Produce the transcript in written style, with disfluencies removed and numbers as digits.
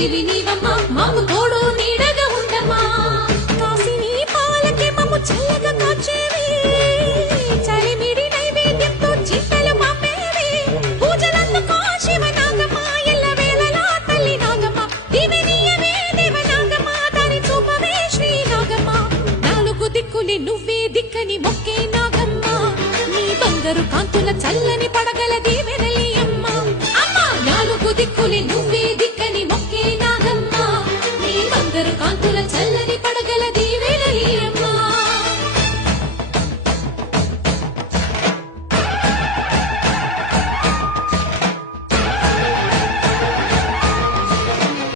తల్లివి నీవమ్మా మాకు తోడు నీడగా ఉండమ్మా కాసిని పాలకి మమ్ము చల్లగా కాచేవి చలిమిడి నైవేద్యంతో చింతలు పంపేవి పూజలందుకో శివ నాగమ్మ ఎల్ల వేళలా తల్లి నాగమ్మ దివెనియవే దేవ నాగమ్మ దారి చూపవే శ్రీ నాగమ్మ నాలుగు దిక్కులే నువ్వే దిక్కని మొక్కే నాగమ్మ నీ బంగారు కాంతుల చల్లని పడగల దీవెనలి అమ్మ అమ్మ నాలుగు దిక్కులే నువ్వే